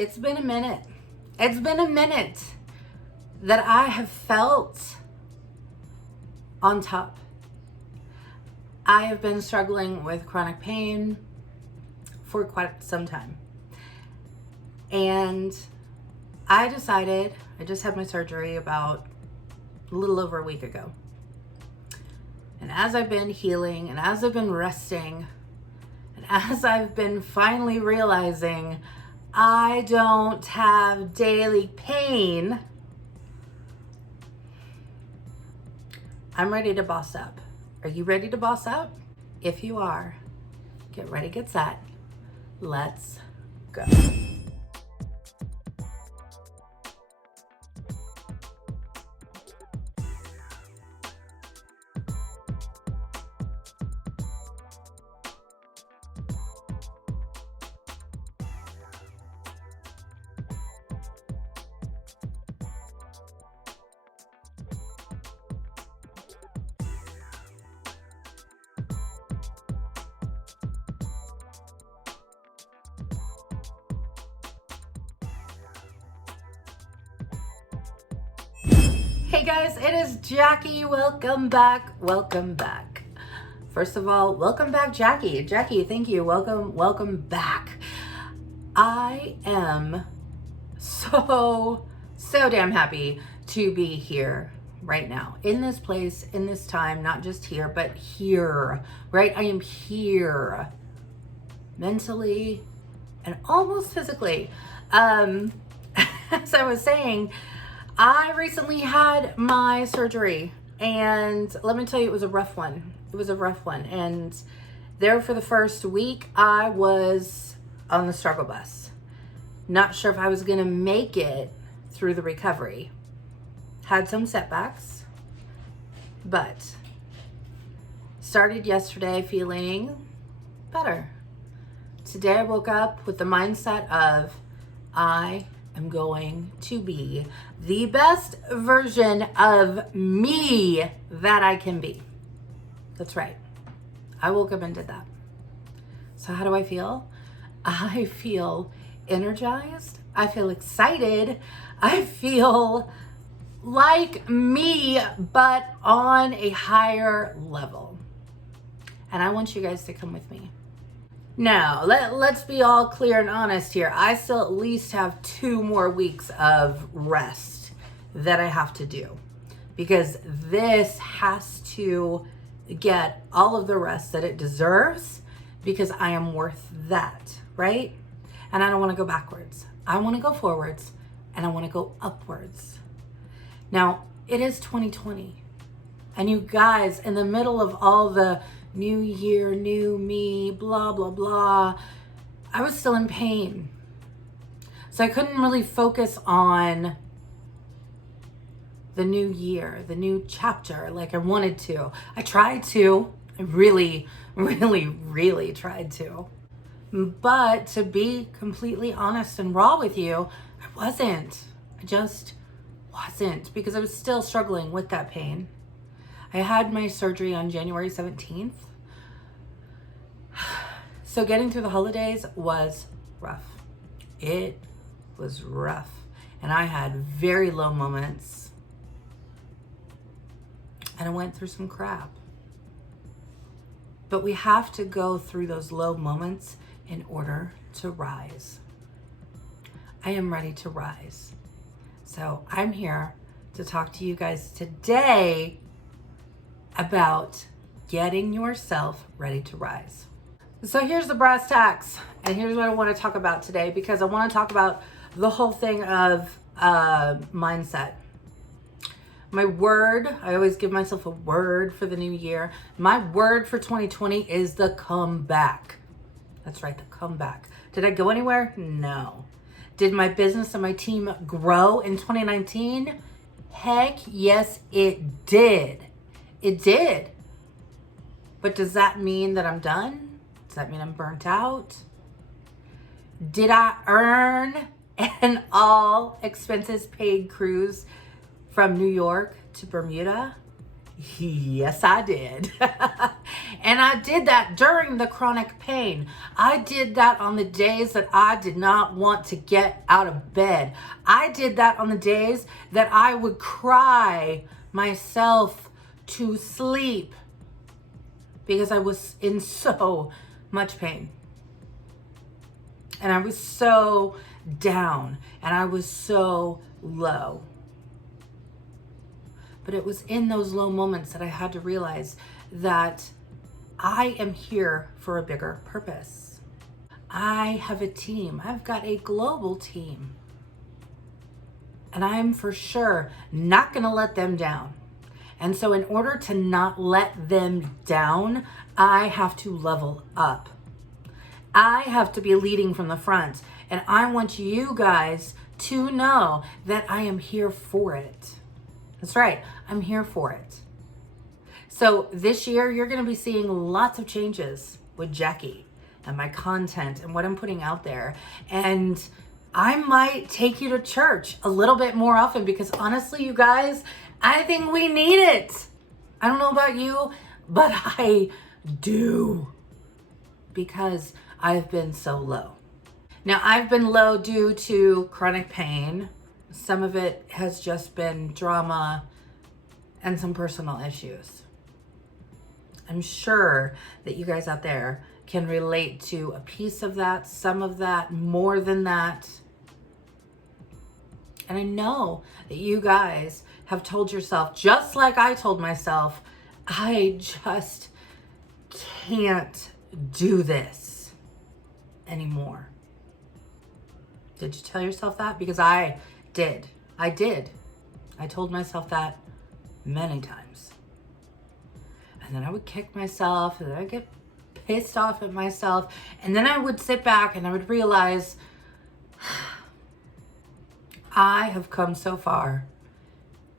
it's been a minute. It's been a minute that I have felt on top. I have been struggling with chronic pain for quite some time. And I decided, I just had my surgery about a little over a week ago. And as I've been healing and as I've been resting and as I've been finally realizing I don't have daily pain, I'm ready to boss up. Are you ready to boss up? If you are, get ready, get set. Let's go. Hey guys, it is Jacqui. Welcome back. Welcome back. First of all, welcome back, Jacqui. Jacqui, thank you. Welcome back. I am so damn happy to be here right now, in this place, in this time, not just here, but here, right? I am here mentally and almost physically. As I was saying, I recently had my surgery, and let me tell you, it was a rough one. It was a rough one. And there for the first week, I was on the struggle bus. Not sure if I was going to make it through the recovery. Had some setbacks, but started yesterday feeling better. Today I woke up with the mindset of, I am going to be the best version of me that I can be. That's right. I woke up and did that. So how do I feel? I feel energized. I feel excited. I feel like me, but on a higher level. And I want you guys to come with me. Now, let's be all clear and honest here. I still at least have 2 more weeks of rest that I have to do, because this has to get all of the rest that it deserves, because I am worth that, right? And I don't want to go backwards. I want to go forwards, and I want to go upwards. Now, it is 2020, and you guys, in the middle of all the new year, new me, blah, blah, blah, I was still in pain. So I couldn't really focus on the new year, the new chapter like I wanted to. I tried to. I really tried to. But to be completely honest and raw with you, I wasn't. I just wasn't, because I was still struggling with that pain. I had my surgery on January 17th. So getting through the holidays was rough. It was rough. And I had very low moments. And I went through some crap. But we have to go through those low moments in order to rise. I am ready to rise. So I'm here to talk to you guys today about getting yourself ready to rise. So here's the brass tacks, and here's what I want to talk about today, because I want to talk about the whole thing of mindset. My word, I always give myself a word for the new year. My word for 2020 is the comeback. That's right, the comeback. Did I go anywhere? No. Did my business and my team grow in 2019? Heck yes, it did. It did. But does that mean that I'm done? Does that mean I'm burnt out? Did I earn an all expenses paid cruise from New York to Bermuda? Yes, I did. And I did that during the chronic pain. I did that on the days that I did not want to get out of bed. I did that on the days that I would cry myself to sleep because I was in so much pain. And I was so down and I was so low. But it was in those low moments that I had to realize that I am here for a bigger purpose. I have a team. I've got a global team. And I'm for sure not going to let them down. And so in order to not let them down, I have to level up. I have to be leading from the front. And I want you guys to know that I am here for it. That's right. I'm here for it. So this year, you're going to be seeing lots of changes with Jacqui and my content and what I'm putting out there. And I might take you to church a little bit more often because honestly, you guys, I think we need it. I don't know about you, but I do because I've been so low. Now, I've been low due to chronic pain. Some of it has just been drama and some personal issues. I'm sure that you guys out there can relate to a piece of that, some of that, more than that. And I know that you guys have told yourself, just like I told myself, I just can't do this anymore. Did you tell yourself that? Because I did. I told myself that many times. And then I would kick myself, and then I'd get pissed off at myself. And then I would sit back and I would realize I have come so far.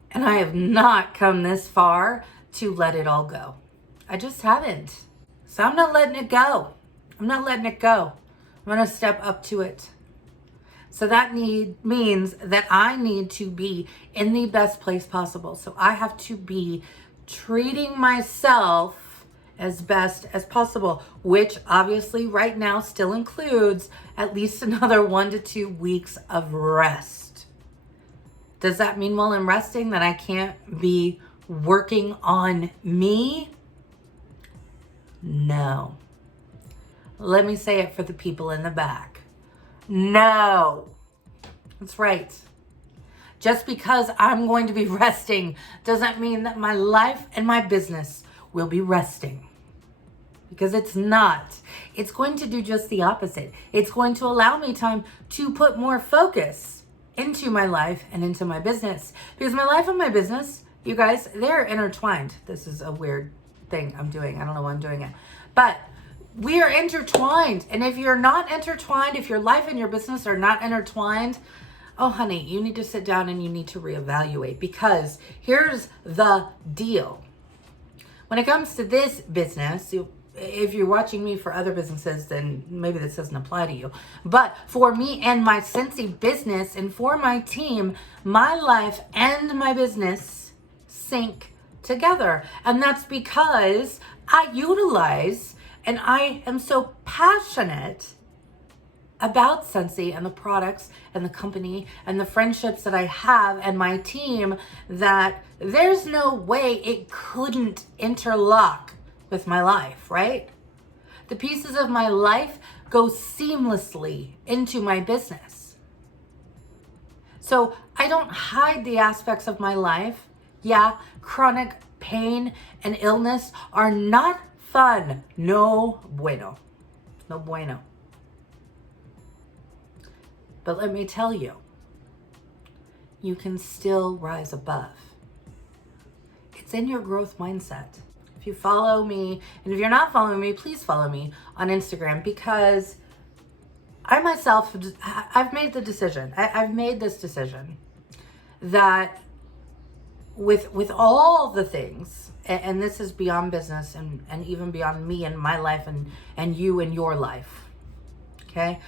And I have not come this far to let it all go. I just haven't. So I'm not letting it go. I'm not letting it go. I'm going to step up to it. So that means that I need to be in the best place possible. So I have to be treating myself as best as possible, which obviously right now still includes at least another 1 to 2 weeks of rest. Does that mean while I'm resting that I can't be working on me? No. Let me say it for the people in the back. No. That's right. Just because I'm going to be resting doesn't mean that my life and my business will be resting. Because it's not. It's going to do just the opposite. It's going to allow me time to put more focus into my life and into my business. Because my life and my business, you guys, they're intertwined. This is a weird thing I'm doing. I don't know why I'm doing it. But we are intertwined. And if you're not intertwined, if your life and your business are not intertwined, oh honey, you need to sit down and you need to reevaluate. Because here's the deal. When it comes to this business, if you're watching me for other businesses, then maybe this doesn't apply to you. But for me and my Scentsy business and for my team, my life and my business sync together. And that's because I utilize and I am so passionate about Scentsy and the products and the company and the friendships that I have and my team that there's no way it couldn't interlock with my life, right? The pieces of my life go seamlessly into my business. So I don't hide the aspects of my life. Yeah, chronic pain and illness are not fun. No bueno. No bueno. But let me tell you, you can still rise above. It's in your growth mindset. If you follow me, and if you're not following me, please follow me on Instagram because I myself, I've made the decision. I've made this decision that with all the things, and this is beyond business and even beyond me and my life and you and your life, okay?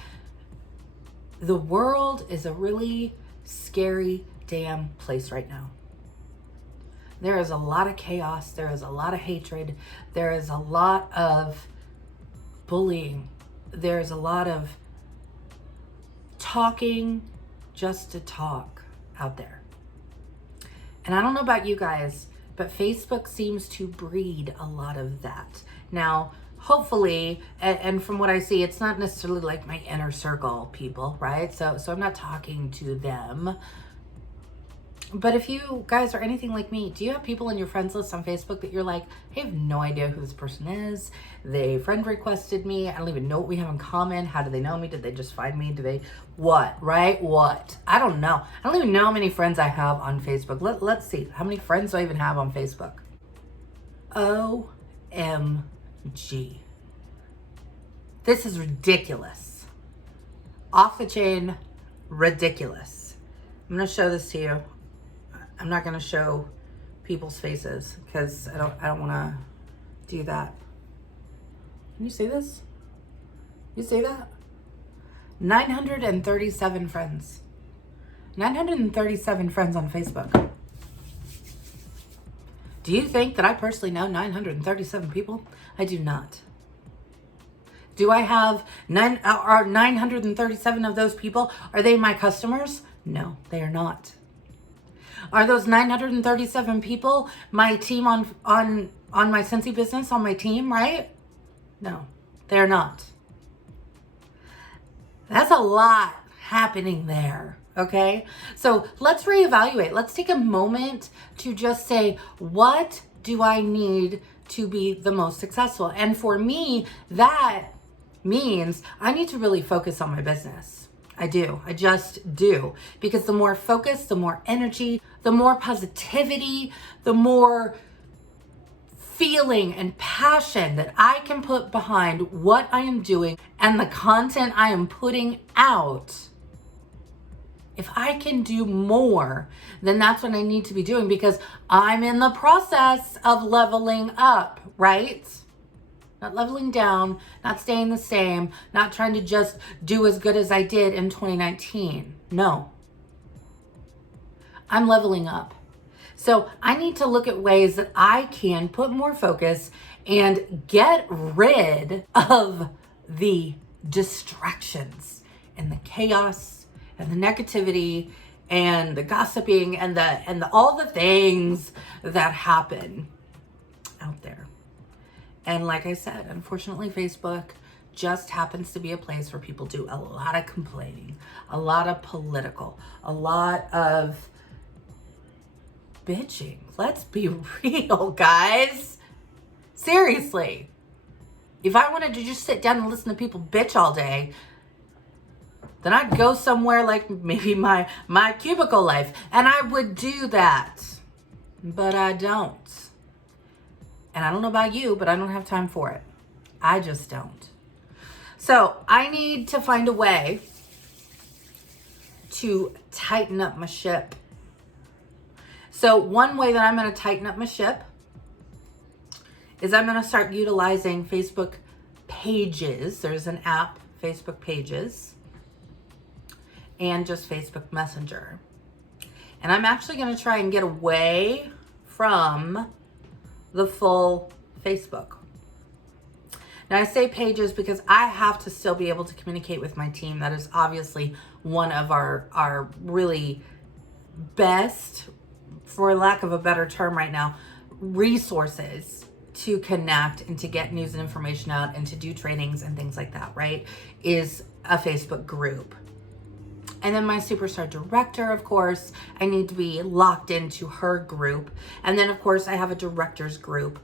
The world is a really scary damn place right now. There is a lot of chaos. There is a lot of hatred. There is a lot of bullying. There is a lot of talking just to talk out there. And I don't know about you guys, but Facebook seems to breed a lot of that. Now, hopefully, and from what I see, it's not necessarily like my inner circle people, right? So I'm not talking to them. But if you guys are anything like me, do you have people in your friends list on Facebook that you're like, I have no idea who this person is. They friend requested me. I don't even know what we have in common. How do they know me? Did they just find me? Do they, what, right? What? I don't know. I don't even know how many friends I have on Facebook. Let's see. How many friends do I even have on Facebook? OMG. This is ridiculous. Off the chain, ridiculous. I'm going to show this to you. I'm not going to show people's faces because I don't want to do that. Can you see this? You see that? 937 friends. 937 friends on Facebook. Do you think that I personally know 937 people? I do not. Do I have 937 of those people? Are they my customers? No, they are not. Are those 937 people my team on my Scentsy business, on my team, right? No, they're not. That's a lot happening there, okay? So let's reevaluate. Let's take a moment to just say, what do I need to be the most successful? And for me, that means I need to really focus on my business. I do. I just do. Because the more focus, the more energy, the more positivity, the more feeling and passion that I can put behind what I am doing and the content I am putting out. If I can do more, then that's what I need to be doing because I'm in the process of leveling up, right? Not leveling down, not staying the same, not trying to just do as good as I did in 2019. No. I'm leveling up. So I need to look at ways that I can put more focus and get rid of the distractions and the chaos and the negativity and the gossiping and the all the things that happen out there. And like I said, unfortunately, Facebook just happens to be a place where people do a lot of complaining, a lot of political, a lot of bitching. Let's be real, guys. Seriously. If I wanted to just sit down and listen to people bitch all day, then I'd go somewhere like maybe my cubicle life, and I would do that. But I don't. And I don't know about you, but I don't have time for it. I just don't. So I need to find a way to tighten up my ship. So one way that I'm going to tighten up my ship is I'm going to start utilizing Facebook pages. There's an app, Facebook pages, and just Facebook Messenger. And I'm actually going to try and get away from the full Facebook. Now I say pages because I have to still be able to communicate with my team. That is obviously one of our really best, for lack of a better term right now, resources to connect and to get news and information out and to do trainings and things like that, right? Is a Facebook group. And then my superstar director, of course, I need to be locked into her group. And then, of course, I have a directors group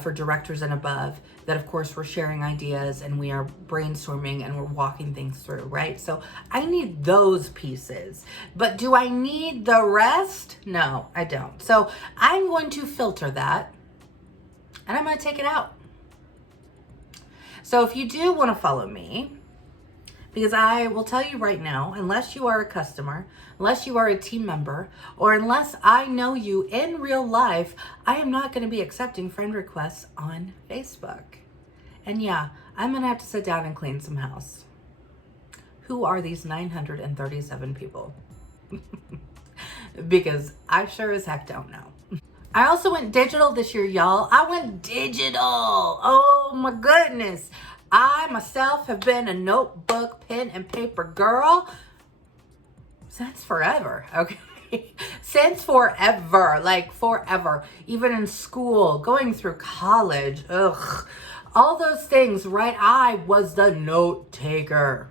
for directors and above that, of course, we're sharing ideas and we are brainstorming and we're walking things through, right? So I need those pieces. But do I need the rest? No, I don't. So I'm going to filter that and I'm going to take it out. So if you do want to follow me, because I will tell you right now, unless you are a customer, unless you are a team member, or unless I know you in real life, I am not going to be accepting friend requests on Facebook. And yeah, I'm going to have to sit down and clean some house. Who are these 937 people? Because I sure as heck don't know. I also went digital this year, y'all. I went digital. Oh my goodness. I myself have been a notebook, pen, and paper girl since forever, okay? Since forever, like forever. Even in school, going through college, ugh. All those things, right? I was the note taker.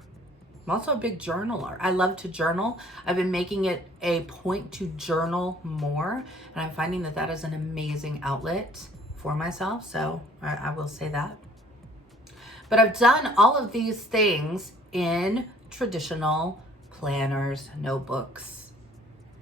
I'm also a big journaler. I love to journal. I've been making it a point to journal more, and I'm finding that that is an amazing outlet for myself, so I will say that. But I've done all of these things in traditional planners, notebooks,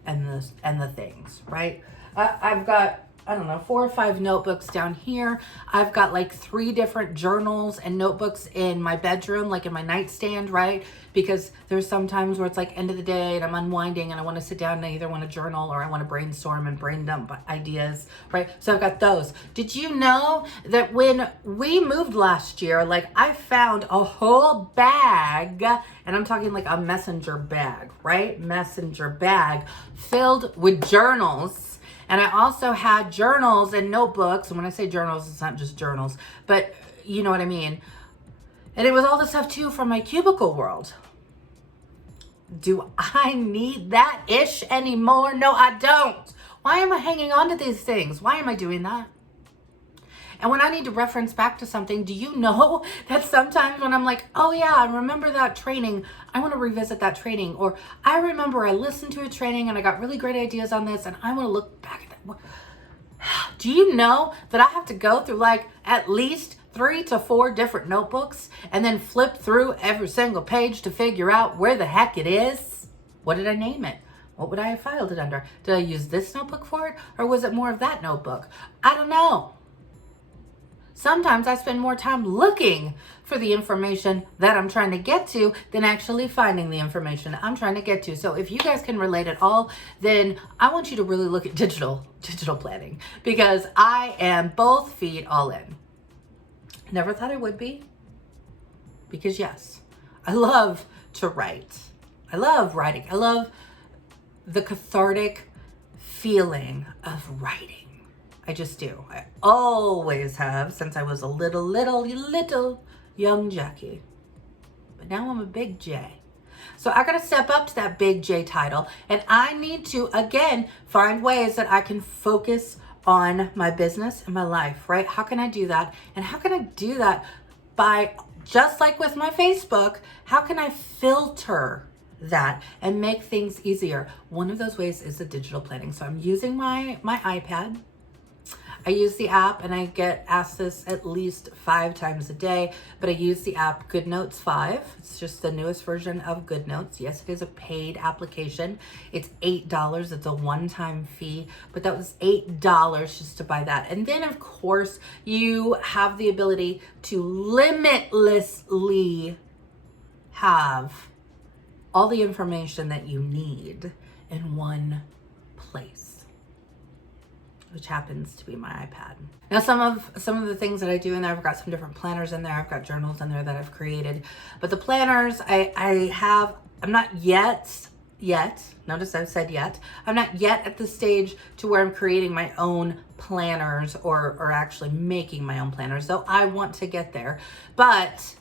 and the things, right? I've got, I don't know, 4 or 5 notebooks down here. I've got like 3 different journals and notebooks in my bedroom, like in my nightstand, right? Because there's some times where it's like end of the day and I'm unwinding and I want to sit down and I either want to journal or I want to brainstorm and brain dump ideas, right? So I've got those. Did you know that when we moved last year, like I found a whole bag, and I'm talking like a messenger bag, right? Messenger bag filled with journals. And I also had journals and notebooks. And when I say journals, it's not just journals, but you know what I mean. And it was all the stuff too from my cubicle world. Do I need that ish anymore? No, I don't. Why am I hanging on to these things? Why am I doing that? And when I need to reference back to something, do you know that sometimes when I'm like, oh yeah, I remember that training, I want to revisit that training. Or I remember I listened to a training and I got really great ideas on this and I want to look back at that. Do you know that I have to go through like at least 3 to 4 different notebooks and then flip through every single page to figure out where the heck it is? What did I name it? What would I have filed it under? Did I use this notebook for it? Or was it more of that notebook? I don't know. Sometimes I spend more time looking for the information that I'm trying to get to than actually finding the information I'm trying to get to. So if you guys can relate at all, then I want you to really look at digital planning, because I am both feet all in. Never thought I would be, because yes, I love to write. I love writing. I love the cathartic feeling of writing. I just do. I always have since I was a little young Jacqui. But now I'm a big J. So I got to step up to that big J title, and I need to, again, find ways that I can focus on my business and my life, right? How can I do that? And how can I do that by, just like with my Facebook, how can I filter that and make things easier? One of those ways is the digital planning. So I'm using my iPad. I use the app, and I get asked this at least 5 times a day, but I use the app GoodNotes 5. It's just the newest version of GoodNotes. Yes, it is a paid application. It's $8. It's a one-time fee, but that was $8 just to buy that. And then, of course, you have the ability to limitlessly have all the information that you need in one place, which happens to be my iPad. Now, some of the things that I do in there, I've got some different planners in there. I've got journals in there that I've created. But the planners, I'm not yet, notice I've said yet, I'm not yet at the stage to where I'm creating my own planners or actually making my own planners, though I want to get there. But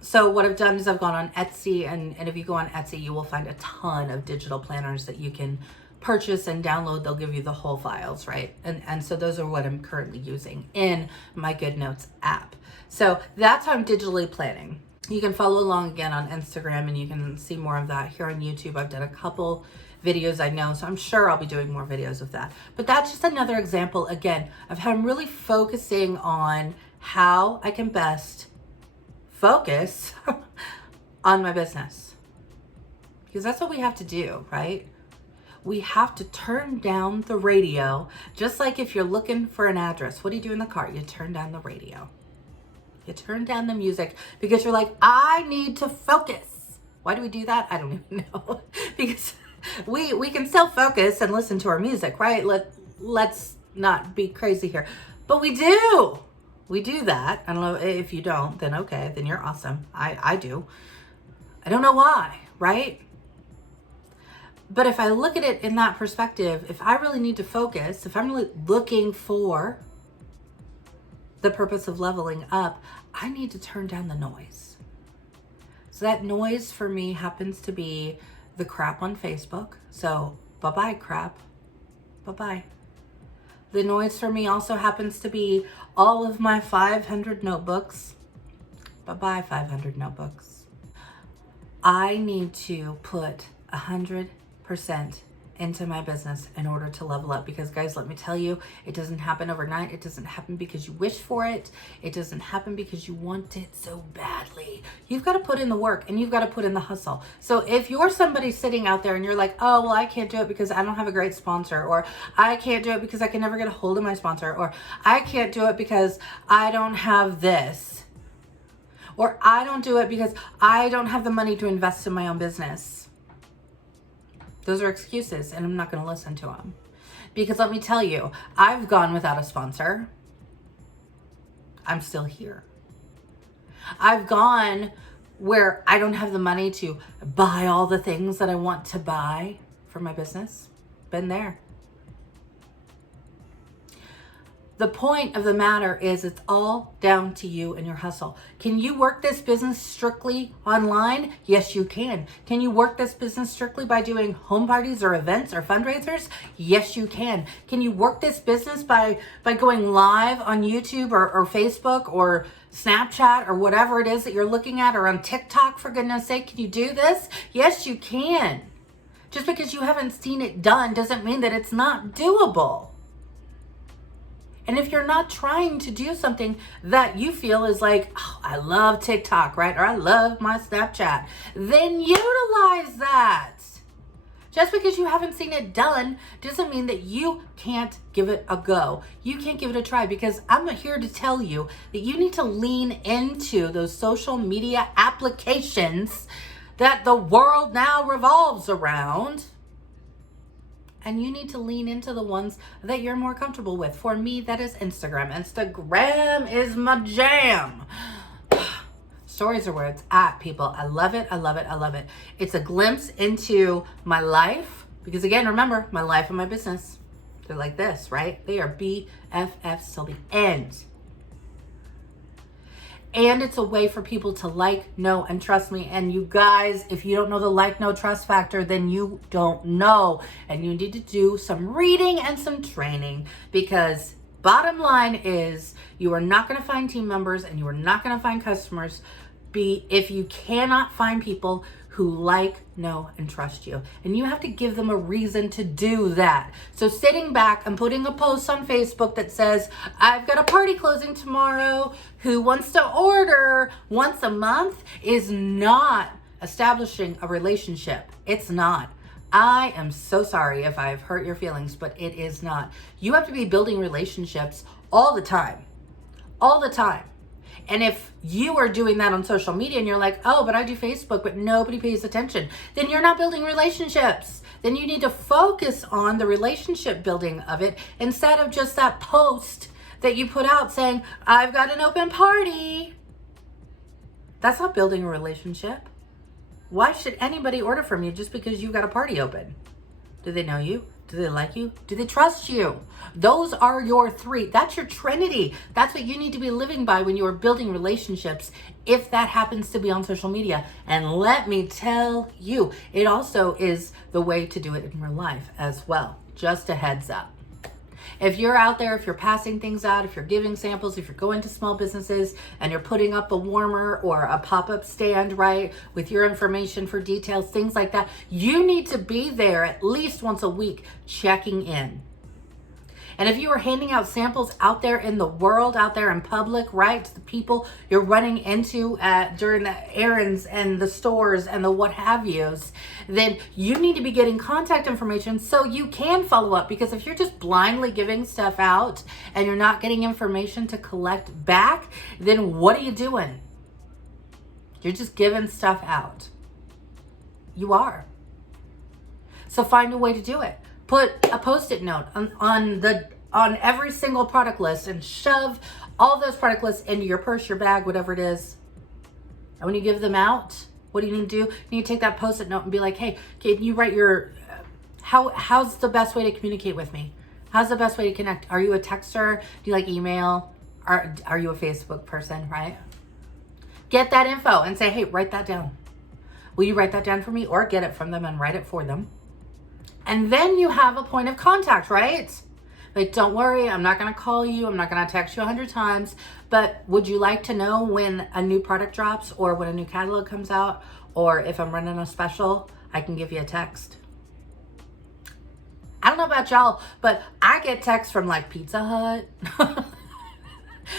so what I've done is I've gone on Etsy, and if you go on Etsy, you will find a ton of digital planners that you can purchase and download. They'll give you the whole files, right? And so those are what I'm currently using in my GoodNotes app. So that's how I'm digitally planning. You can follow along again on Instagram, and you can see more of that here on YouTube. I've done a couple videos, I know, so I'm sure I'll be doing more videos of that. But that's just another example, again, of how I'm really focusing on how I can best focus on my business. Because that's what we have to do, right? We have to turn down the radio. Just like if you're looking for an address, what do you do in the car? You turn down the radio. You turn down the music because you're like, I need to focus. Why do we do that? I don't even know. Because we can still focus and listen to our music, right? Let's not be crazy here. But we do. We do that. I don't know if you don't, then okay, then you're awesome. I do. I don't know why, right? But if I look at it in that perspective, if I really need to focus, if I'm really looking for the purpose of leveling up, I need to turn down the noise. So that noise for me happens to be the crap on Facebook. So bye-bye crap. Bye-bye. The noise for me also happens to be all of my 500 notebooks. Bye-bye 500 notebooks. I need to put 100% into my business in order to level up, because guys, let me tell you, it doesn't happen overnight. It doesn't happen because you wish for it. It doesn't happen because you want it so badly. You've got to put in the work and you've got to put in the hustle. So if you're somebody sitting out there and you're like, oh, well, I can't do it because I don't have a great sponsor, or I can't do it because I can never get a hold of my sponsor, or I can't do it because I don't have this, or I don't do it because I don't have the money to invest in my own business. Those are excuses, and I'm not going to listen to them. Because let me tell you, I've gone without a sponsor. I'm still here. I've gone where I don't have the money to buy all the things that I want to buy for my business. Been there. The point of the matter is, it's all down to you and your hustle. Can you work this business strictly online? Yes, you can. Can you work this business strictly by doing home parties or events or fundraisers? Yes, you can. Can you work this business by going live on YouTube or Facebook or Snapchat or whatever it is that you're looking at, or on TikTok, for goodness sake? Can you do this? Yes, you can. Just because you haven't seen it done doesn't mean that it's not doable. And if you're not trying to do something that you feel is like, oh, I love TikTok, right? Or I love my Snapchat, then utilize that. Just because you haven't seen it done doesn't mean that you can't give it a go. You can't give it a try, because I'm here to tell you that you need to lean into those social media applications that the world now revolves around. And you need to lean into the ones that you're more comfortable with. For me, that is Instagram. Instagram is my jam. Stories are where it's at, people. I love it. I love it. I love it. It's a glimpse into my life. Because again, remember, my life and my business, they're like this, right? They are BFFs till the end. And it's a way for people to like, know, and trust me. And you guys, if you don't know the like, know, trust factor, then you don't know. And you need to do some reading and some training, because bottom line is, you are not going to find team members and you are not going to find customers if you cannot find people who like, know, and trust you. And you have to give them a reason to do that. So sitting back and putting a post on Facebook that says, I've got a party closing tomorrow, who wants to order once a month, is not establishing a relationship. It's not. I am so sorry if I've hurt your feelings, but it is not. You have to be building relationships all the time. All the time. And if you are doing that on social media and you're like, oh, but I do Facebook, but nobody pays attention, then you're not building relationships. Then you need to focus on the relationship building of it, instead of just that post that you put out saying, I've got an open party. That's not building a relationship. Why should anybody order from you just because you've got a party open? Do they know you? Do they like you? Do they trust you? Those are your three. That's your trinity. That's what you need to be living by when you are building relationships, if that happens to be on social media. And let me tell you, it also is the way to do it in real life as well. Just a heads up. If you're out there, if you're passing things out, if you're giving samples, if you're going to small businesses and you're putting up a warmer or a pop-up stand, right, with your information for details, things like that, you need to be there at least once a week checking in. And if you are handing out samples out there in the world, out there in public, right, to the people you're running into during the errands and the stores and the what have yous, then you need to be getting contact information so you can follow up. Because if you're just blindly giving stuff out and you're not getting information to collect back, then what are you doing? You're just giving stuff out. You are. So find a way to do it. Put a Post-it note on every single product list and shove all those product lists into your purse, your bag, whatever it is. And when you give them out, what do you need to do? You need to take that Post-it note and be like, hey, can you write your how's the best way to communicate with me? How's the best way to connect? Are you a texter? Do you like email? Are you a Facebook person, right? Get that info and say, hey, write that down. Will you write that down for me? Or get it from them and write it for them. And then you have a point of contact, right? Like, don't worry, I'm not going to call you. I'm not going to text you 100 times. But would you like to know when a new product drops or when a new catalog comes out? Or if I'm running a special, I can give you a text. I don't know about y'all, but I get texts from like Pizza Hut,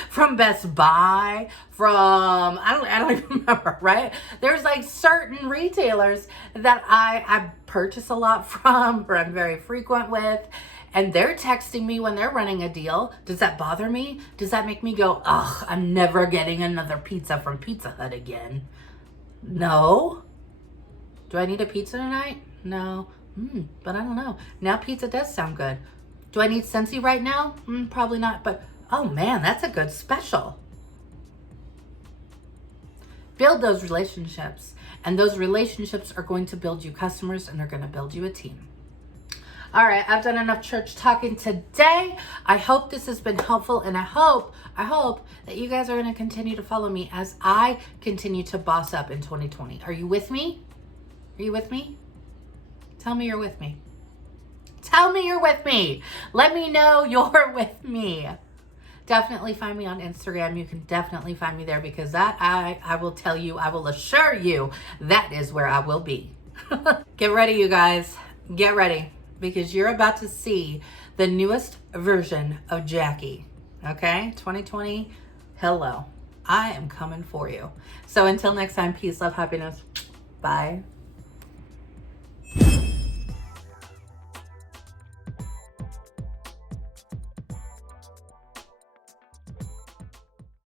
from Best Buy, from, I don't even remember, right? There's like certain retailers that I purchase a lot from, or I'm very frequent with, and they're texting me when they're running a deal. Does that bother me? Does that make me go, ugh, I'm never getting another pizza from Pizza Hut again? No. Do I need a pizza tonight? No. But I don't know. Now pizza does sound good. Do I need Scentsy right now? Probably not, but oh man, that's a good special. Build those relationships, and those relationships are going to build you customers, and they're going to build you a team. All right, I've done enough church talking today. I hope this has been helpful, and I hope that you guys are going to continue to follow me as I continue to boss up in 2020. Are you with me? Are you with me? Tell me you're with me. Tell me you're with me. Let me know you're with me. Definitely find me on Instagram. You can definitely find me there, because that I will tell you, I will assure you that is where I will be. Get ready, you guys. Get ready, because you're about to see the newest version of Jacqui. Okay? 2020, hello. I am coming for you. So until next time, peace, love, happiness. Bye.